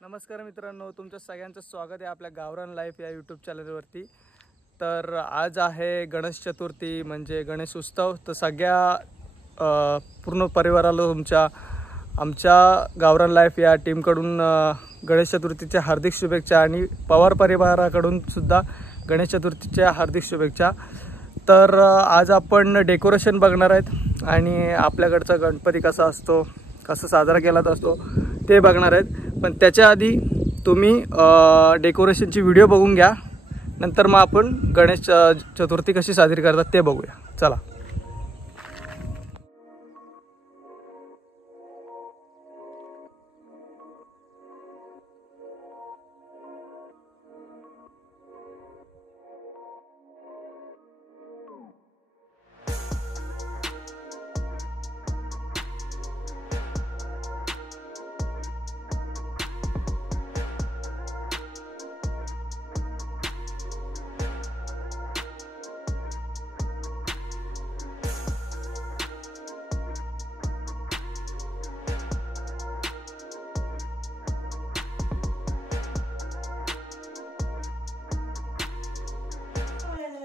नमस्कार मित्रांनो, तुमचं सगळ्यांचं स्वागत आहे आपल्या गावरान लाईफ या यूट्यूब चॅनलवरती। तर आज आहे गणेश चतुर्थी म्हणजे गणेश उत्सव। तर सगळ्या पूर्ण परिवाराला आमच्या गावरान लाईफ या टीमकडून गणेश चतुर्थीच्या हार्दिक शुभेच्छा आणि पवार परिवाराकडून सुद्धा गणेश चतुर्थीच्या हार्दिक शुभेच्छा। तर आज आपण डेकोरेशन बघणार आहेत आणि आपल्याकडचा गणपती कसा असतो, कसा साजरा केला असतो ते बघणार आहेत। पण त्याच्या आधी तुम्ही डेकोरेशनची व्हिडिओ बघून घ्या, नंतर मग आपण गणेश चतुर्थी कशी साजरी करतात ते बघूया। चला।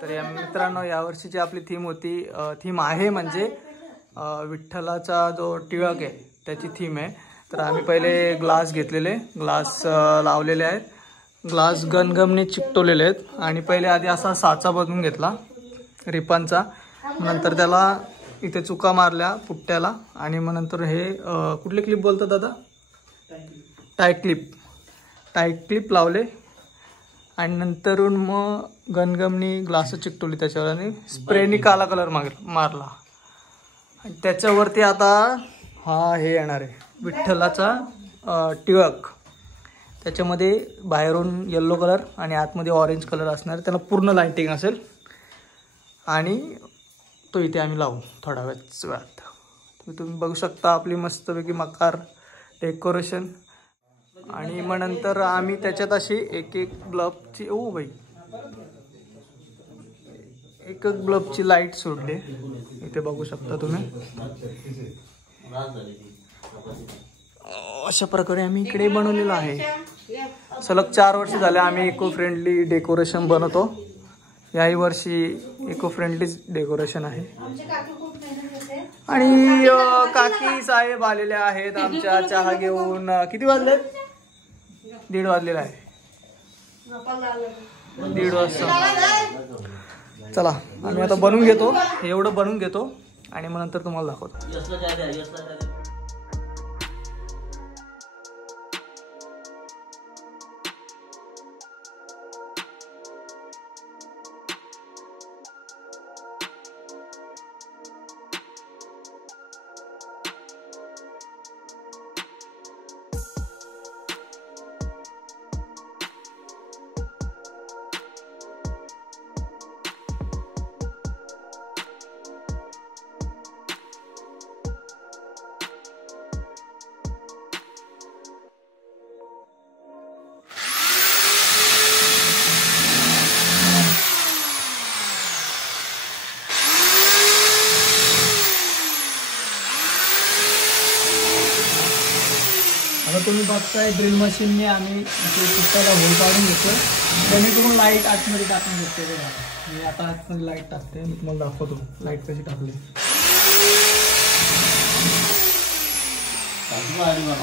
तर या मित्रांनो, यावर्षीची आपली थीम आहे म्हणजे विठ्ठलाचा जो टिळक आहे त्याची थीम आहे। तर आम्ही पहिले ग्लास घेतलेले, ग्लास लावलेले आहेत, ग्लास गणगमने चिकटवलेले आहेत आणि पहिले आधी असा साचा बनवून घेतला रिपांचा, नंतर त्याला इथे चुका मारल्या पुट्ट्याला आणि मग नंतर हे कुठले क्लिप बोलतात दादा, टाय क्लिप लावले आणि नंतरून मग गणगमनी ग्लास चिकटवली त्याच्यावर आणि स्प्रेनी काला कलर मारला आणि त्याच्यावरती आता हे येणार आहे विठ्ठलाचा टिळक। त्याच्यामध्ये बाहेरून येल्लो कलर आणि आतमध्ये ऑरेंज कलर असणार, त्याला पूर्ण लाइटिंग असेल आणि तो इथे आम्ही लावू थोड्या वेळात। तुम्ही बघू शकता आपली मस्तपैकी मकार डेकोरेशन। आणि मग नंतर आम्ही त्याच्यात अशी एक बल्बची एक बल्बची लाईट सोडली, इथे बघू शकता तुम्ही। अशा प्रकारे आम्ही इकडे बनवलेलं आहे। सलग 4 वर्ष झाले आम्ही इको फ्रेंडली डेकोरेशन बनवतो। याही वर्षी इको फ्रेंडली डेकोरेशन आहे आणि काकी साहेब आलेले आहेत आमच्या चहा घेऊन। किती वाजले? 1:30 वाजलेला आहे, 1:30 वाजता। चला आम्ही आता बनवून घेतो, एवढं बनवून घेतो आणि मग नंतर तुम्हाला दाखवतो। आता तुम्ही बघताय ड्रिल मशीनने आम्ही पुस्तकाला होल काढून घेतो, जेणेकरून लाईट आतमध्ये टाकून घेते। मी आता आतमध्ये लाईट टाकते, मी तुम्हाला दाखवतो लाईट कशी टाकली।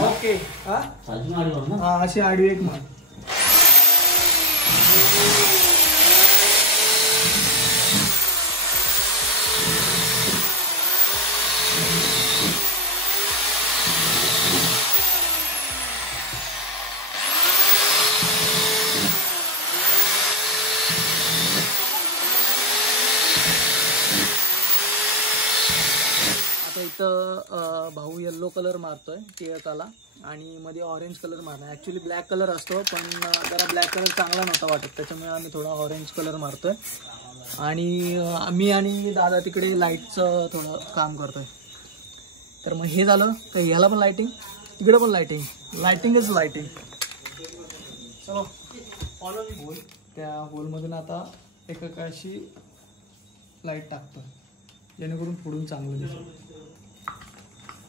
ओके, हा अशी आडवी एक मार। इथं भाऊ येल्लो कलर मारतोय टिळकाला आणि मध्ये ऑरेंज कलर मारणार। ॲक्च्युली ब्लॅक कलर असतो, पण जरा ब्लॅक कलर चांगला नव्हता वाटत, त्याच्यामुळे आम्ही थोडा ऑरेंज कलर मारतोय। आणि मी आणि दादा तिकडे लाईटचं थोडं काम करतोय। तर मग हे झालं तर ह्याला पण लाईटिंग, तिकडे पण लाईटिंगच लाईटिंग। चलो होल, त्या होलमधून आता एक अशी लाईट टाकतो जेणेकरून पुढून चांगलं दिसेल।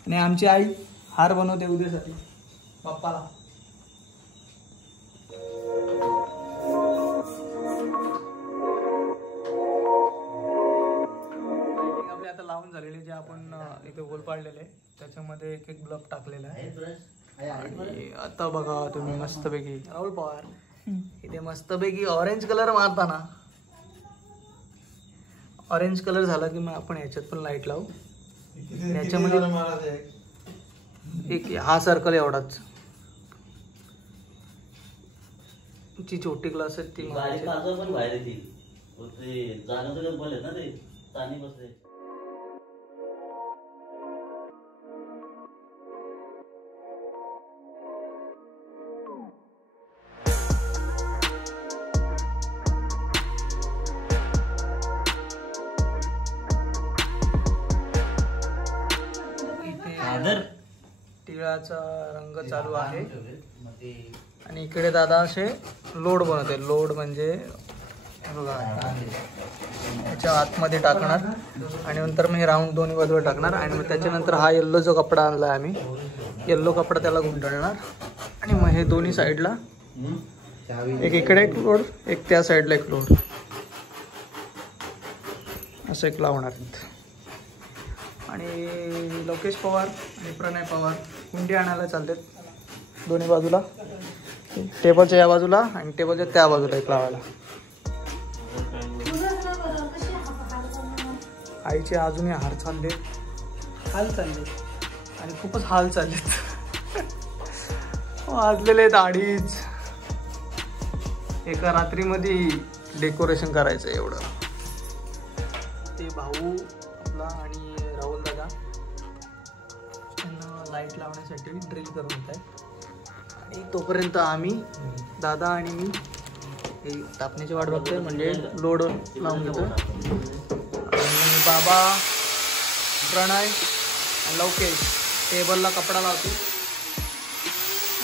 आणि आमची आई हार बनवते उद्यासाठी बाप्पाला। काढलेले आहे, त्याच्यामध्ये एक एक ब्लब टाकलेला आहे. आणि आता बघा तुम्ही मस्तपैकी राहुल पवार इथे मस्तपैकी ऑरेंज कलर मारताना, ऑरेंज कलर झाला की मग आपण ह्याच्यात पण लाईट लावू. याच्यामध्ये एक हा सर्कल एवढाच, ची छोटी ग्लास आहेत ती तिळाचा रंग चालू आहे. आणि इकडे दादा असे लोड बनवते. लोड म्हणजे बघा त्याच्या आतमध्ये टाकणार आणि नंतर मग हे राऊंड दोन्ही बाजूला टाकणार आणि मग त्याच्यानंतर हा येल्लो जो कपडा आणला आहे आम्ही, येल्लो कपडा त्याला गुंडाळणार आणि मग हे दोन्ही साईडला एक इकडे एक लोड, एक त्या साईडला एक लोड असं एक लावणार. आणि लोकेश पवार आणि प्रणय पवार कुंडी आणायला चालतात दोन्ही बाजूला, टेबलच्या या बाजूला आणि टेबलच्या त्या बाजूला एक लावायला. आईचे अजूनही हाल चालले आणि खूपच हाल चाललेत. वाजलेले आहेत 2:30. एका रात्रीमध्ये डेकोरेशन करायचं एवढं. ते भाऊ आपला आणि राहुल दादा त्यांना लाईट लावण्यासाठी ड्रिल करून येत आहे. आणि तोपर्यंत आम्ही दादा आणि मी हे तापण्याची वाट बघतोय, म्हणजे लोड लावून घेतो. आणि बाबा, प्रणय आणि लवकेश टेबलला कपडा लावतो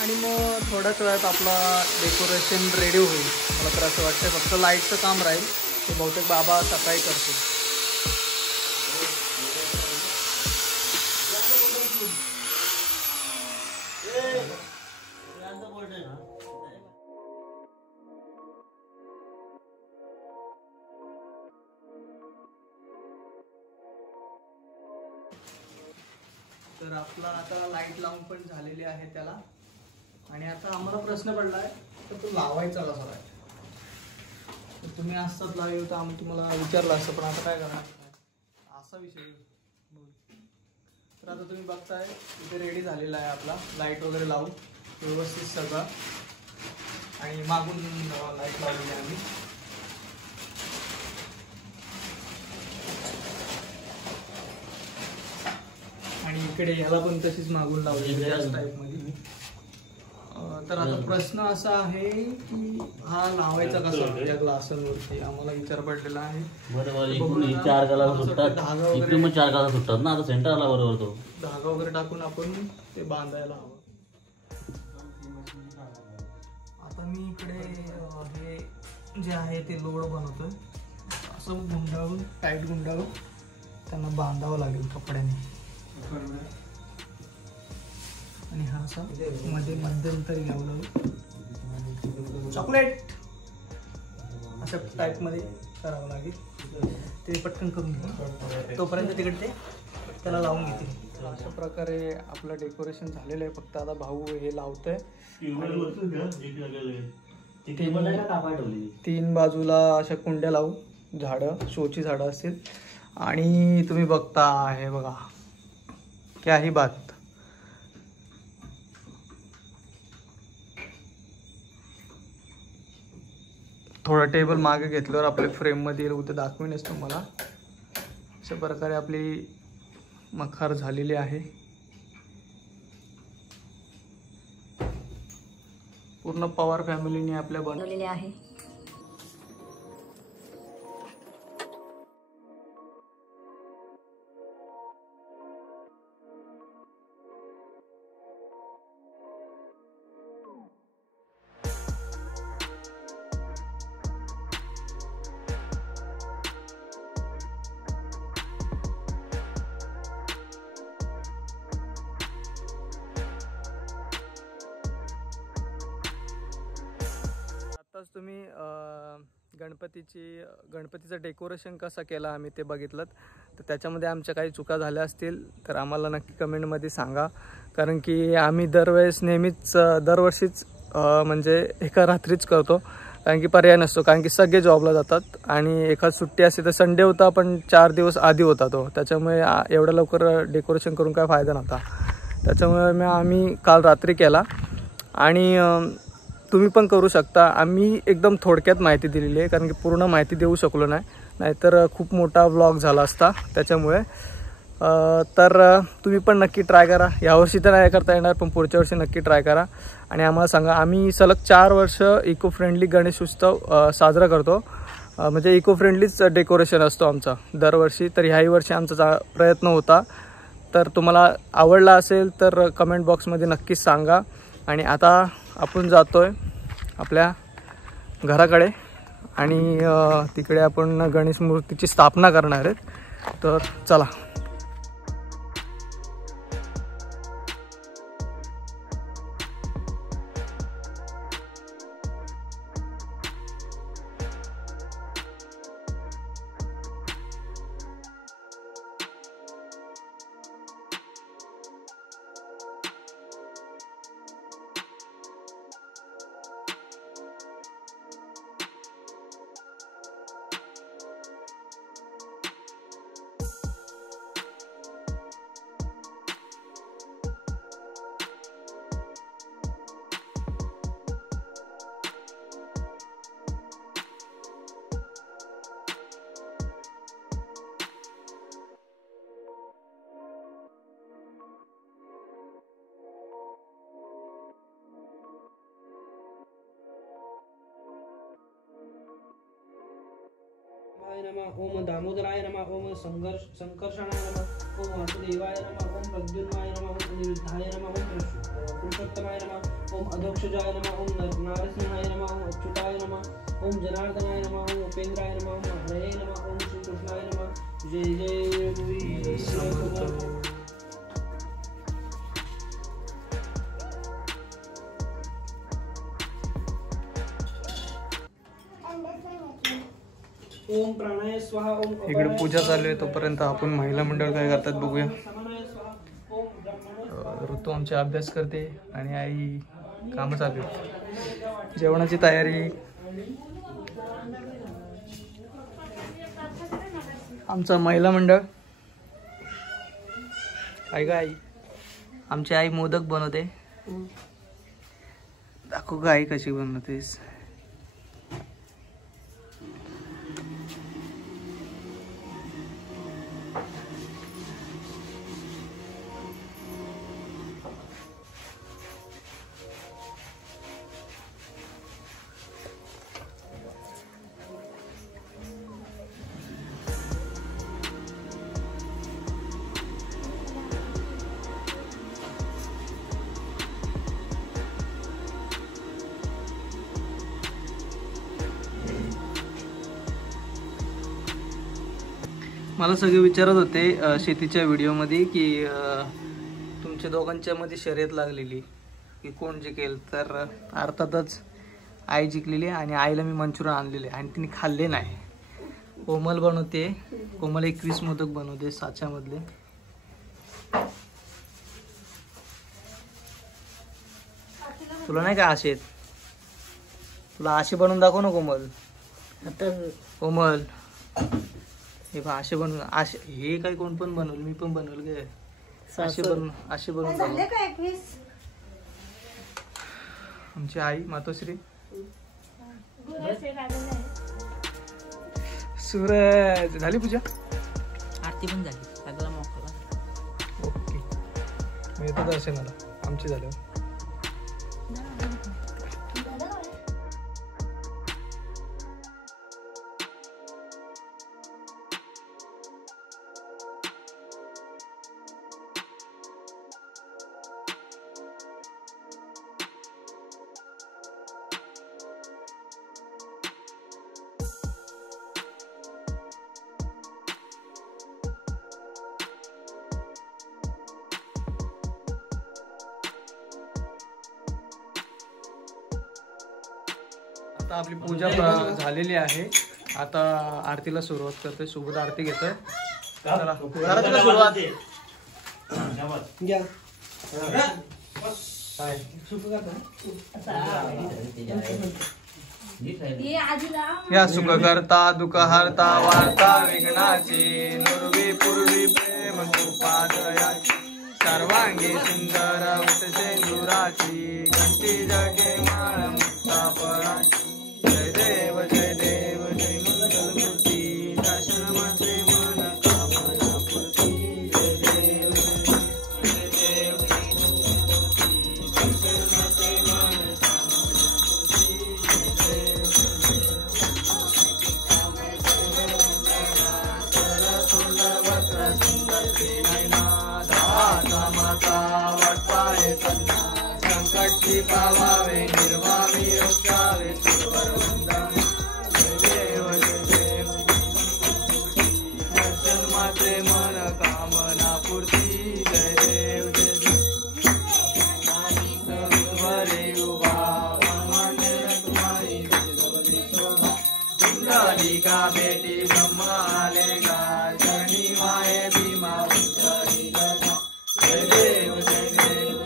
आणि मग थोड्याच वेळात आपला डेकोरेशन रेडी होईल. मला तर असं वाटतं फक्त लाईटचं काम राहील, ते बहुतेक बाबा सकाळी करतो. तर आपला आता लाईट लावून पण झालेली आहे त्याला. आणि आता आम्हाला प्रश्न पडला आहे तर तो लावायचा कसा आहे. तर तुम्ही असतात लावेल तर आम्ही तुम्हाला विचारलं असतं, पण आता काय करणार असा विषय. तर आता तुम्ही बघताय इथे रेडी झालेला आहे आपला, लाईट वगैरे लावून व्यवस्थित सगळं. आणि मागून लाईट लावलेली आहे आम्ही. आणि इकडे ह्याला पण तशीच मागून लावलेली त्याच टाईपमध्ये. तर आता प्रश्न असा आहे की हा लावायचा कसा या ग्लासांवरती, आम्हाला विचार पडलेला आहे. चार गाला सुटतात ना, आता सेंटर आला बरोबर तो धागा वगैरे टाकून आपण ते बांधायला हवं. आता मी इकडे हे जे आहे ते लोड बनवतोय, असं गुंडाळून टाईट गुंडाळून त्यांना बांधावं लागेल कपड्याने. आणि हा असा मध्ये मध्यंतरी घ्यावं लागेल, चॉकलेट अशा टाईपमध्ये करावं लागेल. ते पटकन करून घ्या, तोपर्यंत तिकडे ते त्याला लावून घेतील. अशा प्रकारे आपलं डेकोरेशन झालेलं आहे. फक्त आता भाऊ हे लावतोय. 3 बाजूला अशा कुंड्या लावू, झाडं, शोची झाडं असतील. आणि तुम्ही बघता हे बघा, क्या ही बात. थोडा टेबल मागे घेतल्यावर आपल्या फ्रेममध्ये येईल, उद्या दाखवीनच तुम्हाला. अशा प्रकारे आपली मखार झालेली आहे. पूर्ण पवार फॅमिलीने आपल्या बनवलेले आहे. आताच तुम्ही गणपतीचं डेकोरेशन कसं केलं आम्ही ते बघितलं. तर त्याच्यामध्ये आमच्या काही चुका झाल्या असतील तर आम्हाला नक्की कमेंटमध्ये सांगा. कारण की आम्ही दरवर्षीच म्हणजे एका रात्रीच करतो, कारण की पर्याय नसतो. कारण की सगळे जॉबला जातात आणि एखाद सुट्टी असते तर संडे होता पण 4 दिवस आधी होता तो, त्याच्यामुळे एवढ्या लवकर डेकोरेशन करून काय फायदा नव्हता. त्याच्यामुळे आम्ही काल रात्री केला आणि तुम्ही पण करू शकता. आम्ही एकदम थोडक्यात माहिती दिलेली आहे, कारण की पूर्ण माहिती देऊ शकलो नाहीतर खूप मोठा व्लॉग झाला असता. त्याच्यामुळे तर तुम्ही पण नक्की ट्राय करा. यावर्षी तर नाही करता येणार पण पुढच्या वर्षी नक्की ट्राय करा आणि आम्हाला सांगा. आम्ही सलग 4 वर्ष इको फ्रेंडली गणेश उत्सव साजरा करतो. म्हणजे इको फ्रेंडलीच डेकोरेशन असतो आमचा दरवर्षी. तर ह्याही वर्षी आमचा प्रयत्न होता. तर तुम्हाला आवडला असेल तर कमेंट बॉक्समध्ये नक्कीच सांगा. आणि आता आपण जातोय आपल्या घराकडे आणि तिकडे आपण गणेश मूर्तीची स्थापना करणार आहेत. तर चला. ओम दामोदराय नमः. ओम संकर्षणाय नमः. ओम वासुदेवाय नमः. ओम प्रद्युम्नाय नमः. ओम अनिरुद्धाय नमः. ओम पुरुषोत्तमाय नमः. ओम अधोक्षजाय नमः. ओम नारसिंहाय नमः. ओम अच्युताय नमः. ओम जनार्दनाय नमः. ओम उपेंद्राय नमः. ओम हरये नमः. ओम श्रीकृष्णाय नमः. जय जय श्री. ओम प्राणाय स्वाहा. ओम इकडे पूजा चालू आहे, तोपर्यंत आपण महिला मंडळ काय करतात बघूया. ऋतू आमचे अभ्यास करते आणि आई कामं चालू आहे. जेवणाची तयारी. आमचं महिला मंडळ. आई का आई, आमची आई मोदक बनवते. दाखव का आई कशी बनवतेस. मला सगळे विचारत होते शेतीच्या व्हिडिओमध्ये की तुमच्या दोघांच्या मध्ये शर्यत लागलेली की कोण जिंकेल. तर अर्थातच आई जिंकलेली आणि आईला मी मंचुरियन आणलेले आणि तिने खाल्ले नाही. कोमल बनवते. कोमल 21 मोदक बनवते साच्यामधले. तुला नाही का आशे आहेत, तुला आशे बनवून दाखव ना कोमल. कोमल हे पहा असे बनवून. असे हे काय कोण पण बनवलं, मी पण बनवलं गे. असे बनवून आमची आई मातोश्री. सूरज झाली पूजा. आरती पण झाली. ओके मी येतो दर्शनाला. आमची झाल्यावर आता आपली पूजा झालेली आहे. आता आरतीला सुरुवात करते. सोबत आरती घेतोय. चला आरतीला सुरुवात. घ्या या सुख करता दुःख हरता वार्ता विघ्नाची नुर्वी पूर्वी प्रेम कृपादयाची सर्वांगी सुंदर उठसे दुराची घंटी जगे माळ मुक्ता फळाची. जय देव जय देव जय मंगलमूर्ती दर्शन मात्रे मन कामना पूर्ती. जय देव जय देव दर्शन मात्रे मन संकटची पावावे निर्वावी रक्षावे सुवर वंदन. जय देव दर्शन मात्रे मन कामना पूर्ती. जय देव वरे उभा तुम्हारी कुंडलिका बेटी ब्रह्मा आले गा शरणी माये भीमा उद्धरी गजा. जय देव जय देव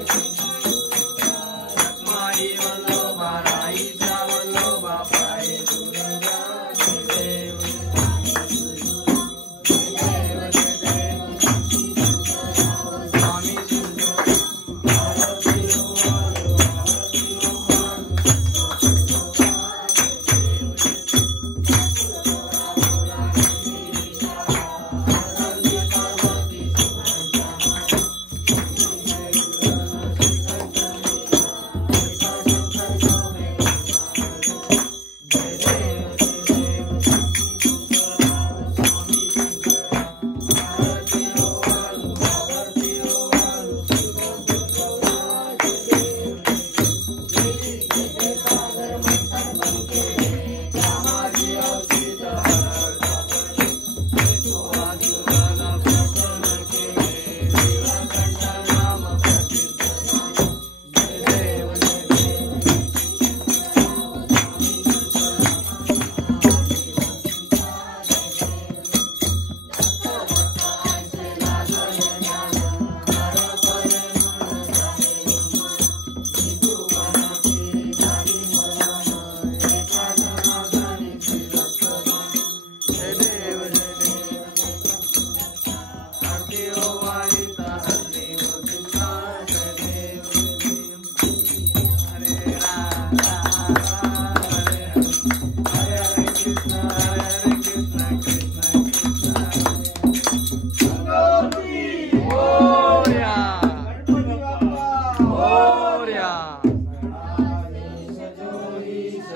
रखमाई वल्लोबा राईचा वल्लोबा पाये दुर्गा. जय देव जय देव स्वामी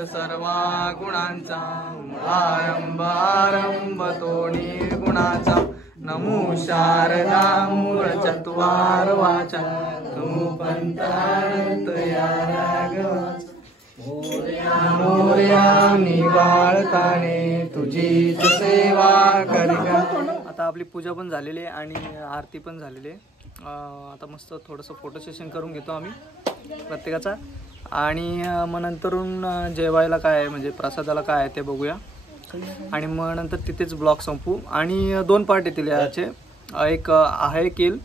सर्वा गुणांचा आरंभ आरंभ तो निर्गुणाचा. नमो शारदा मूळ चत्वार वाचा नमो पंतानंत या रागवाचा. मोरया निवाळताने तुझीच सेवा करिता. आता आपली पूजा पण झालेली आहे आणि आरती पण झालेली आहे. आता मस्त थोडंसं फोटो सेशन करून घेतो आम्ही प्रत्येकाचा आणि मग नंतरून जेवायला काय आहे म्हणजे प्रसादाला काय आहे ते बघूया आणि मग नंतर तिथेच ब्लॉग संपू. आणि 2 पार्ट येतील याचे. एक आहे किल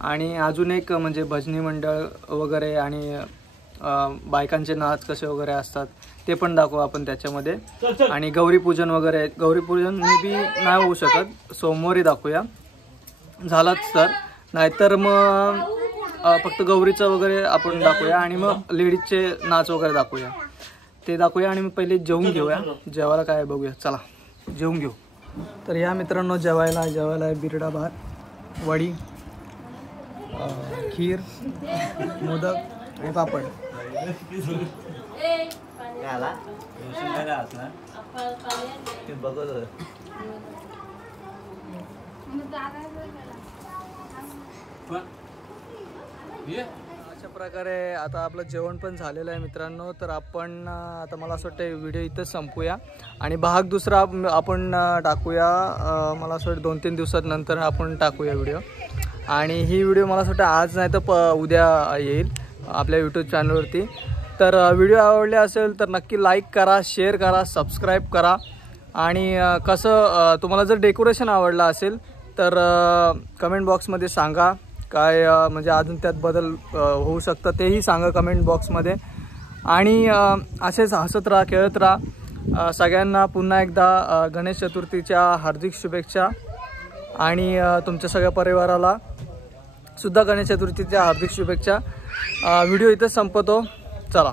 आणि अजून एक म्हणजे भजनी मंडळ वगैरे आणि बायकांचे नाच कसे वगैरे असतात ते पण दाखवू आपण त्याच्यामध्ये. आणि गौरीपूजन वगैरे. गौरीपूजन मे बी नाही होऊ शकत, सोमवारी दाखवूया झालाच तर. नाहीतर मग फक्त गौरीचं वगैरे आपण दाखवूया आणि मग लेडीजचे नाच वगैरे दाखवूया ते दाखवूया. आणि मग पहिले जेवून घेऊया. जेवायला काय बघूया. चला जेवून घेऊ. तर या मित्रांनो जेवायला बिरडा भात, वडी, खीर, मोदक आणि पापड. अशा प्रकारे आता आपलं जेवण पण झालेलं आहे मित्रांनो. तर आपण आता मला असं वाटतं व्हिडिओ इथंच संपूया आणि भाग दुसरा आपण टाकूया. मला असं वाटतं 2-3 दिवसानंतर आपण टाकूया व्हिडिओ. आणि ही व्हिडिओ मला असं वाटतं आज नाही तर उद्या येईल आपल्या यूट्यूब चॅनलवरती. तर व्हिडिओ आवडले असेल तर नक्की लाईक करा, शेअर करा, सबस्क्राईब करा. आणि कसं तुम्हाला जर डेकोरेशन आवडलं असेल तर कमेंट बॉक्समध्ये सांगा. काय म्हणजे अजून त्यात बदल होऊ शकतं तेही सांगा कमेंट बॉक्समध्ये. आणि असेच हसत राहा, खेळत राहा. सगळ्यांना पुन्हा एकदा गणेश चतुर्थीच्या हार्दिक शुभेच्छा. आणि तुमच्या सगळ्या परिवाराला सुद्धा गणेश चतुर्थीच्या हार्दिक शुभेच्छा. व्हिडिओ इथंच संपतो. चला.